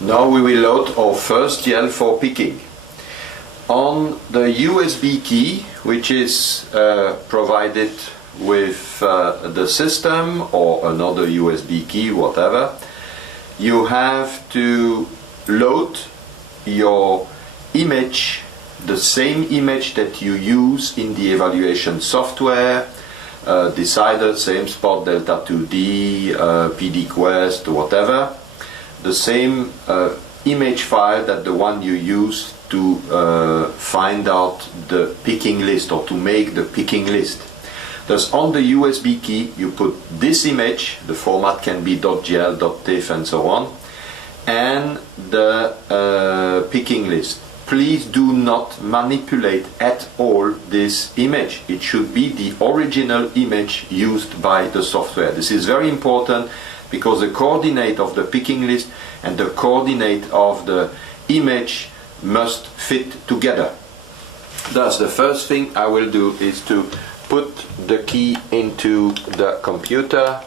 Now we will load our first gel for picking. On the USB key, which is provided with the system or another USB key, whatever, you have to load your image, the same image that you use in the evaluation software, Decider, same spot, Delta 2D, PDQuest, whatever, the same image file that the one you use to find out the picking list or to make the picking list. Thus on the USB key you put this image, the format can be .gel, .tiff and so on, and the picking list. Please do not manipulate at all this image. It should be the original image used by the software. This is very important because the coordinate of the picking list and the coordinate of the image must fit together. Thus the first thing I will do is to put the key into the computer,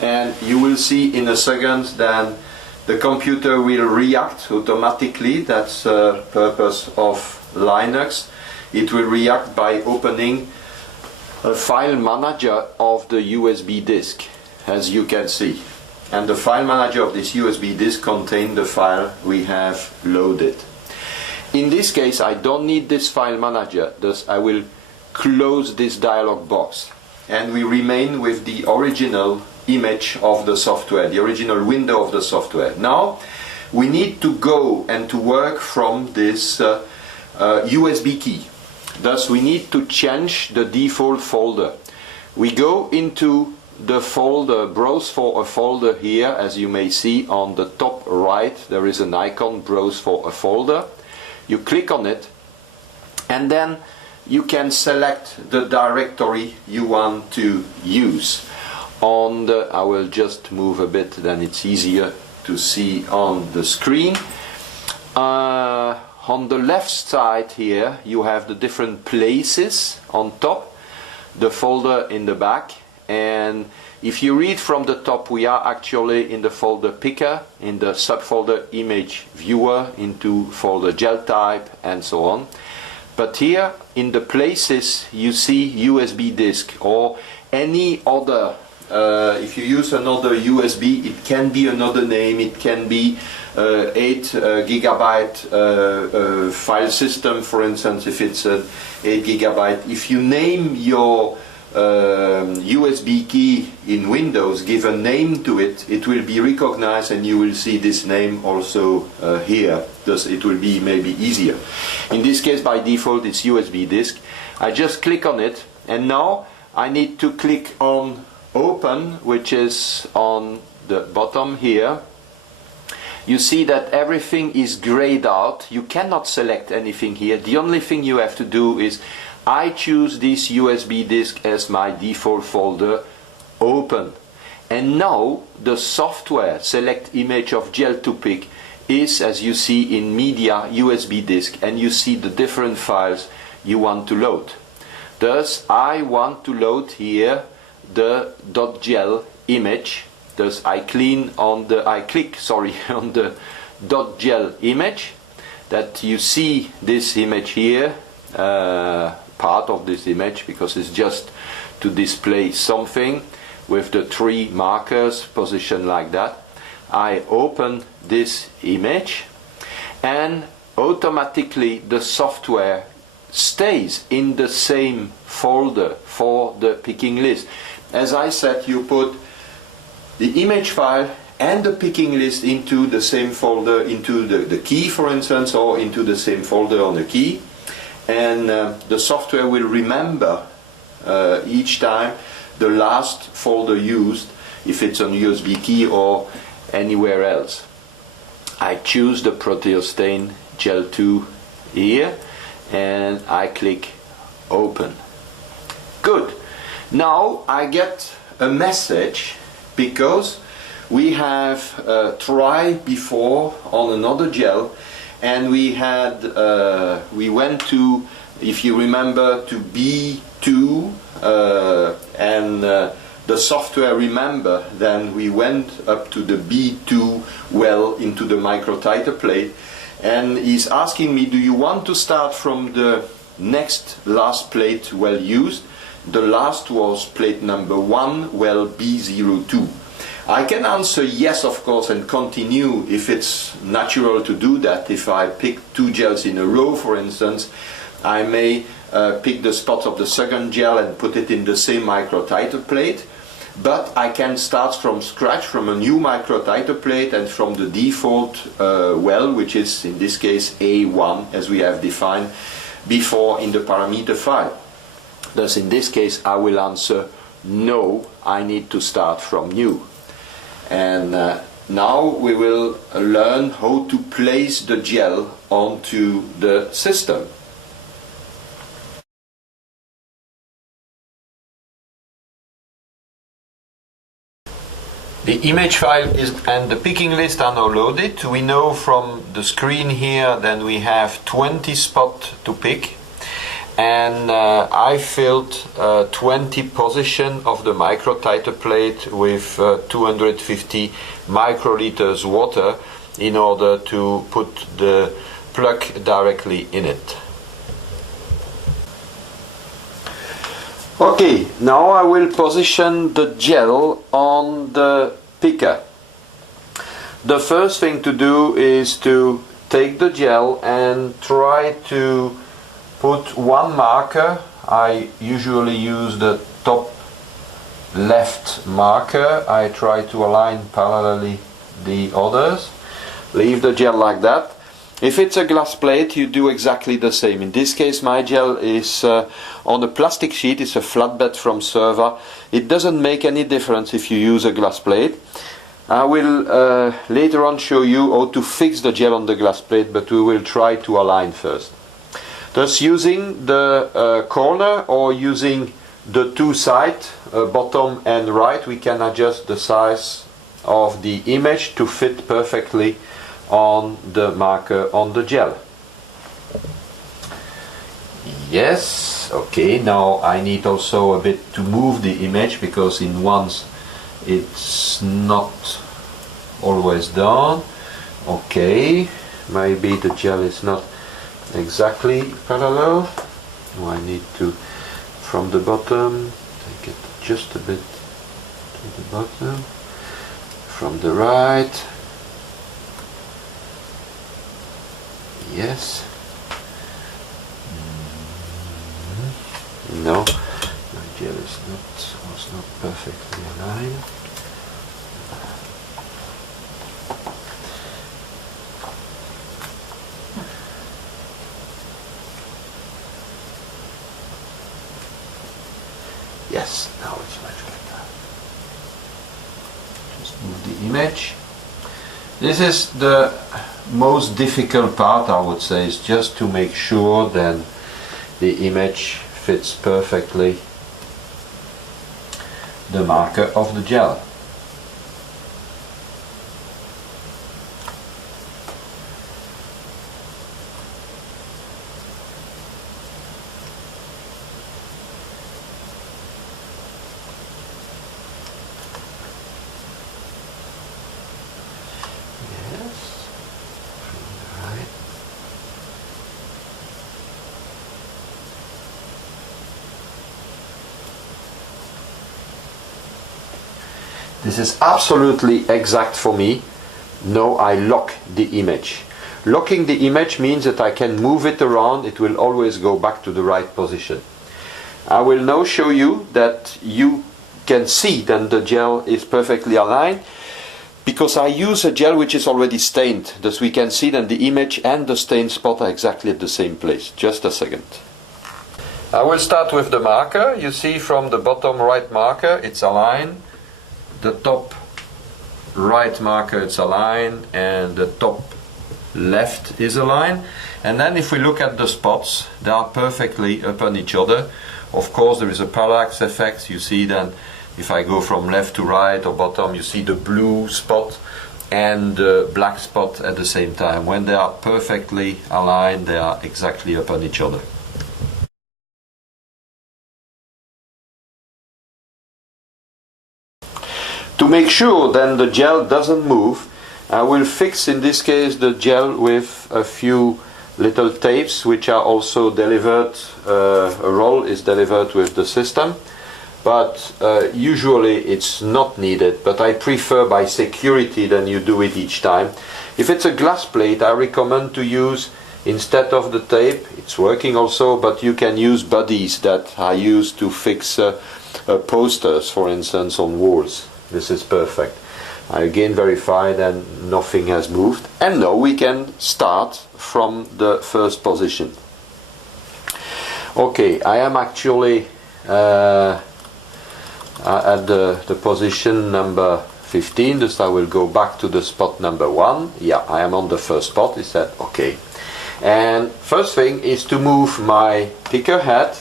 and you will see in a second then the computer will react automatically. That's the purpose of Linux. It will react by opening a file manager of the USB disk, as you can see. And the file manager of this USB disk contains the file we have loaded. In this case I don't need this file manager, thus I will close this dialog box and we remain with the original image of the software, the original window of the software. Now we need to go and to work from this USB key. Thus we need to change the default folder. We go into the folder, browse for a folder here, as you may see on the top right there is an icon, browse for a folder. You click on it and then you can select the directory you want to use. On the, I will just move a bit, then it's easier to see on the screen. On the left side here you have the different places on top, the folder in the back, and if you read from the top we are actually in the folder picker, in the subfolder image viewer, into folder gel type and so on. But here in the places you see USB disk or any other. If you use another USB, it can be another name, it can be 8 gigabyte file system, for instance, if it's an 8 gigabyte. If you name your USB key in Windows, give a name to it, it will be recognized and you will see this name also here. Thus it will be maybe easier. In this case by default it's USB disk. I just click on it and now I need to click on open, which is on the bottom here. You see that everything is grayed out. You cannot select anything here. The only thing you have to do is I choose this USB disk as my default folder, open. And now the software select image of gel to pick is, as you see in media, USB disk, and you see the different files you want to load. Thus I want to load here the .gel image. Thus I click on the .gel image, that you see this image here, part of this image, because it's just to display something with the 3 markers positioned like that. I open this image and automatically the software stays in the same folder for the picking list. As I said, you put the image file and the picking list into the same folder, into the key for instance, or into the same folder on the key, and the software will remember each time the last folder used, if it's on USB key or anywhere else. I choose the Proteostain Gel 2 here and I click open. Good. Now I get a message because we have tried before on another gel, and we went to, if you remember, to B2 and the software remember, then we went up to the B2 well into the microtiter plate, and he's asking me, do you want to start from the next last plate well used? The last was plate number 1, well B02. I can answer yes, of course, and continue if it's natural to do that. If I pick 2 gels in a row, for instance, I may pick the spots of the second gel and put it in the same microtiter plate. But I can start from scratch, from a new microtiter plate, and from the default well, which is in this case A1, as we have defined before in the parameter file. Thus in this case I will answer no, I need to start from new. And now we will learn how to place the gel onto the system. The image file and the picking list are now loaded. We know from the screen here that we have 20 spots to pick, and I filled 20 position of the microtiter plate with 250 microliters water in order to put the plug directly in it. Okay, now I will position the gel on the picker. The first thing to do is to take the gel and try to put one marker. I usually use the top left marker. I try to align parallelly the others. Leave the gel like that. If it's a glass plate, you do exactly the same. In this case, my gel is on a plastic sheet. It's a flatbed from Serva. It doesn't make any difference if you use a glass plate. I will later on show you how to fix the gel on the glass plate, but we will try to align first. Thus, using the corner or using the two sides, bottom and right, we can adjust the size of the image to fit perfectly on the marker on the gel. Yes, okay, now I need also a bit to move the image, because in ones it's not always done. Okay, maybe the gel is not exactly parallel. Now I need to, from the bottom, take it just a bit to the bottom, from the right. Yes. No, my gel was not perfectly aligned. Yes, now it's much better. Just move the image. This is the most difficult part, I would say, is just to make sure that the image fits perfectly the marker of the gel. This is absolutely exact for me. Now I lock the image. Locking the image means that I can move it around. It will always go back to the right position. I will now show you that you can see that the gel is perfectly aligned, because I use a gel which is already stained. Thus we can see that the image and the stained spot are exactly at the same place. Just a second. I will start with the marker. You see from the bottom right marker it's aligned. The top right marker is aligned, and the top left is aligned. And then if we look at the spots, they are perfectly upon each other. Of course there is a parallax effect. You see that if I go from left to right or bottom, you see the blue spot and the black spot at the same time. When they are perfectly aligned, they are exactly upon each other. To make sure then the gel doesn't move, I will fix in this case the gel with a few little tapes which are also delivered, a roll is delivered with the system, but usually it's not needed, but I prefer by security than you do it each time. If it's a glass plate, I recommend to use, instead of the tape, it's working also, but you can use buddies that are used to fix posters, for instance, on walls. This is perfect. I again verified and nothing has moved. And now we can start from the first position. Okay, I am actually at the position number 15, thus I will go back to the spot number 1. Yeah, I am on the first spot. Is that okay? And first thing is to move my picker head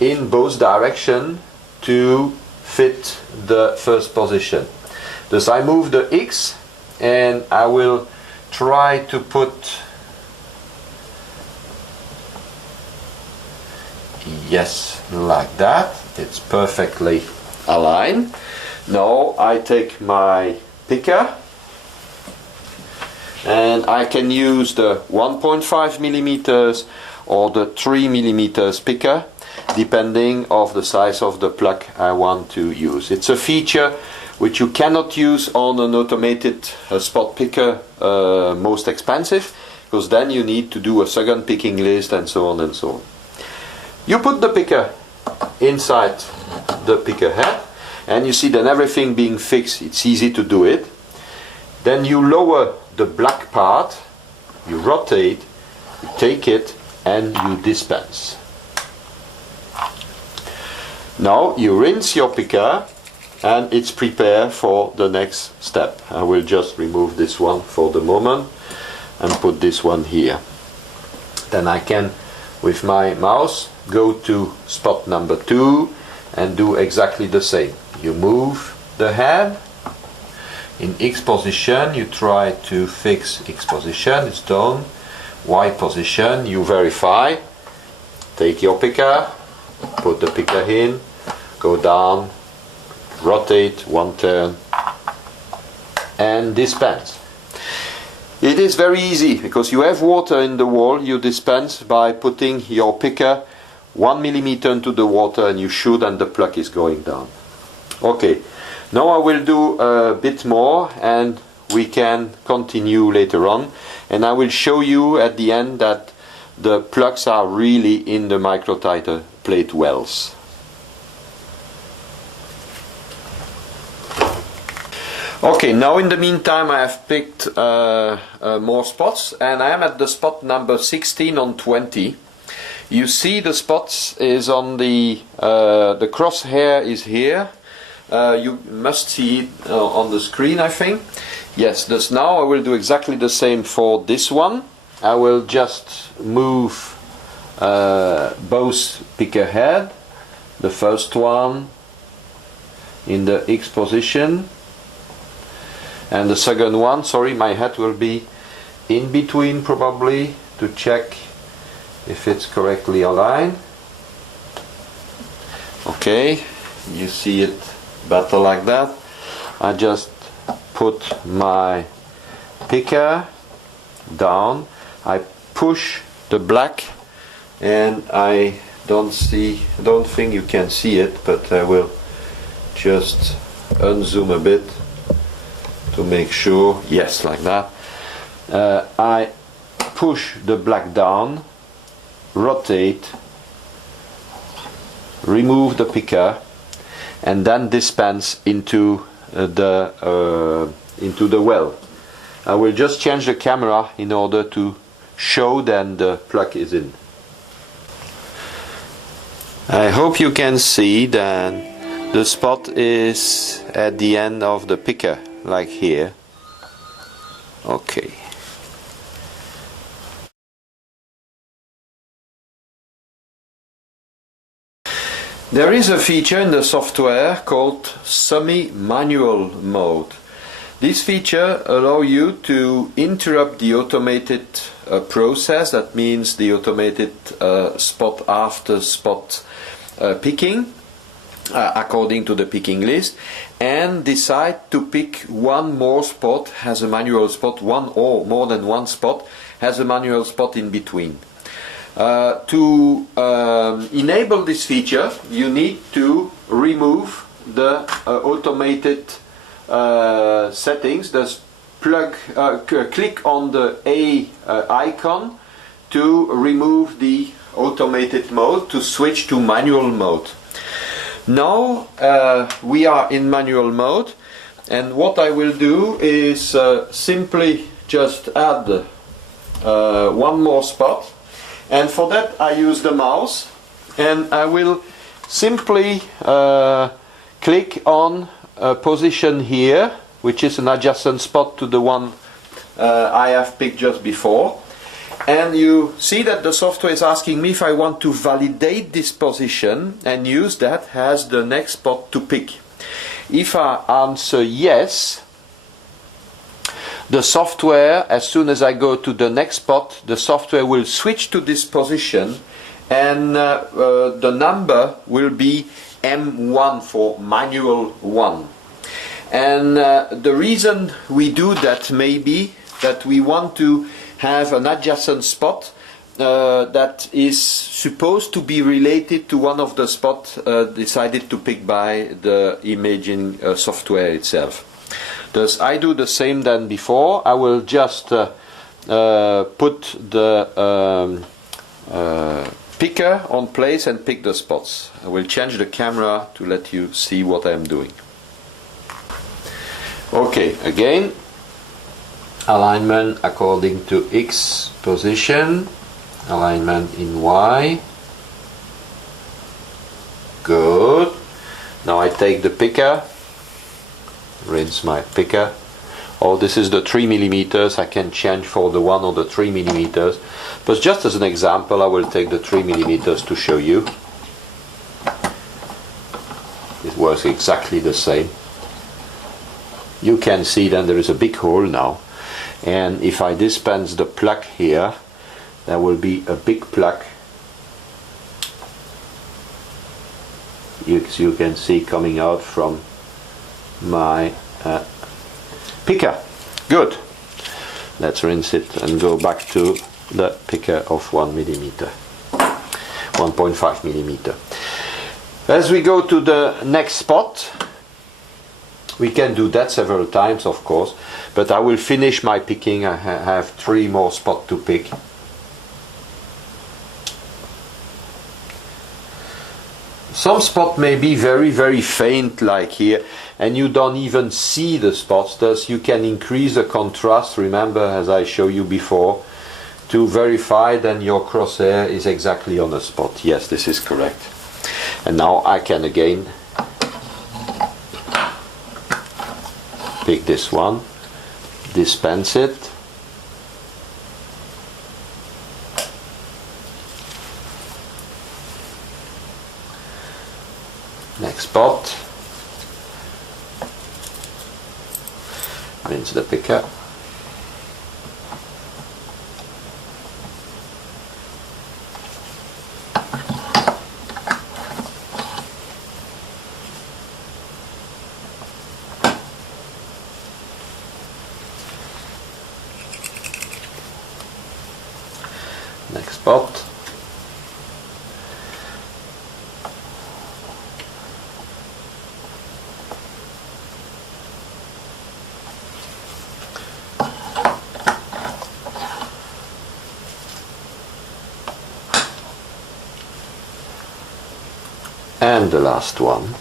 in both directions to fit the first position. Thus I move the X and I will try to put, yes, like that. It's perfectly aligned. Now I take my picker and I can use the 1.5 millimeters or the 3 millimeters picker, depending of the size of the plug I want to use. It's a feature which you cannot use on an automated spot picker, most expensive, because then you need to do a second picking list and so on and so on. You put the picker inside the picker head and you see then everything being fixed, it's easy to do it. Then you lower the black part, you rotate, you take it and you dispense. Now you rinse your picker and it's prepared for the next step. I will just remove this one for the moment and put this one here. Then I can, with my mouse, go to spot number 2 and do exactly the same. You move the head in X position, you try to fix X position, it's done. Y position, you verify, take your picker, put the picker in, go down, rotate one turn and dispense. It is very easy because you have water in the wall. You dispense by putting your picker 1 millimeter into the water and you shoot and the plug is going down. Okay, now I will do a bit more and we can continue later on, and I will show you at the end that the plugs are really in the microtiter plate wells. Okay, now in the meantime I have picked more spots and I am at the spot number 16 on 20. You see the spots is on the crosshair is here. You must see it on the screen, I think. Yes, thus now I will do exactly the same for this one. I will just move both picker head, the first one in the X position, and the second one, sorry, my head will be in between probably to check if it's correctly aligned. Okay, you see it better like that. I just put my picker down, I push the black and I don't think you can see it, but I will just unzoom a bit to make sure. Yes, like that. I push the black down, rotate, remove the picker, and then dispense into the well. I will just change the camera in order to show then the plug is in. I hope you can see that the spot is at the end of the picker, like here. Okay. There is a feature in the software called semi-manual mode. This feature allows you to interrupt the automated process, that means the automated spot after spot picking, according to the picking list, and decide to pick one more spot, has a manual spot, one or more than one spot, has a manual spot in between. To enable this feature, you need to remove the automated settings. Just click on the A icon to remove the automated mode to switch to manual mode. Now we are in manual mode, and what I will do is simply just add one more spot, and for that I use the mouse, and I will simply click on a position here, which is an adjacent spot to the one I have picked just before. And you see that the software is asking me if I want to validate this position and use that as the next spot to pick. If I answer yes, the software, as soon as I go to the next spot, the software will switch to this position, and the number will be M1 for manual 1. And the reason we do that may be that we want to have an adjacent spot that is supposed to be related to one of the spots decided to pick by the imaging software itself. Thus I do the same than before. I will just put the picker on place and pick the spots. I will change the camera to let you see what I am doing. Okay, again, alignment according to X position, alignment in Y. Good. Now I take the picker, rinse my picker. Oh, this is the 3 millimeters. I can change for the 1 or the 3 millimeters. But just as an example, I will take the 3 millimeters to show you. It works exactly the same. You can see then there is a big hole now. And if I dispense the plug here, there will be a big plug. You can see coming out from my picker. Good. Let's rinse it and go back to the picker of 1 millimeter, 1.5 millimeter. As we go to the next spot, we can do that several times, of course, but I will finish my picking. I have 3 more spots to pick. Some spot may be very, very faint, like here, and you don't even see the spots. Thus you can increase the contrast, remember, as I showed you before, to verify then your crosshair is exactly on the spot. Yes, this is correct. And now I can again pick this one, dispense it, next spot, rinse the picker, next spot, and the last one.